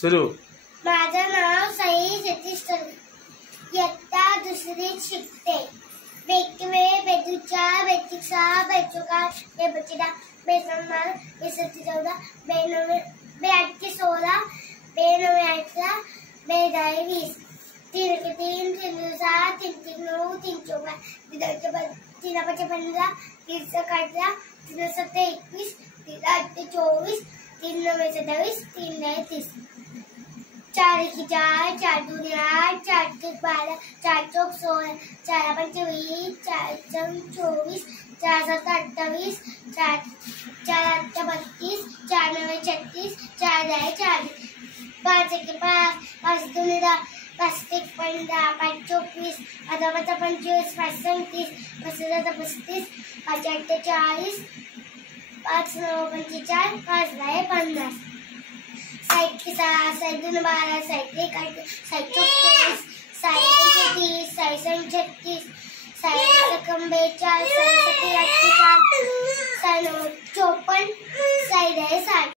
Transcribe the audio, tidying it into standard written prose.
सुरू. माझं नाव सई सतीश तळवे. इयत्ता दुसरीत शिकते. बेकवे बेदूचा बेतिक्सा बेचोका बेबचिडा बेसम्माल बेसती चौदा बेनवे बेआठशे 16 बेनवे 8 बेदाई 20 तीन के 3 3 7 3 3 9 3 चौका 3 5 15 3 11 3 7 21 3 8 24 3 9 27 3 9 30 4 1 4 4 2 8 4 3 12 4 4 16 4 5 20 4 6 24 4 7 28 4 8 32 4 9 36 4 10 40 5 1 5 5 2 10 5 1 15 5 24 5 5 25 5 37 5 7 35 5 8 40 5 9 45 5 10 50 साइड के साथ side 2 12 side 1 8 side 24 side 30 side 36 side 42 side 7 8 side 9 54 side है 60.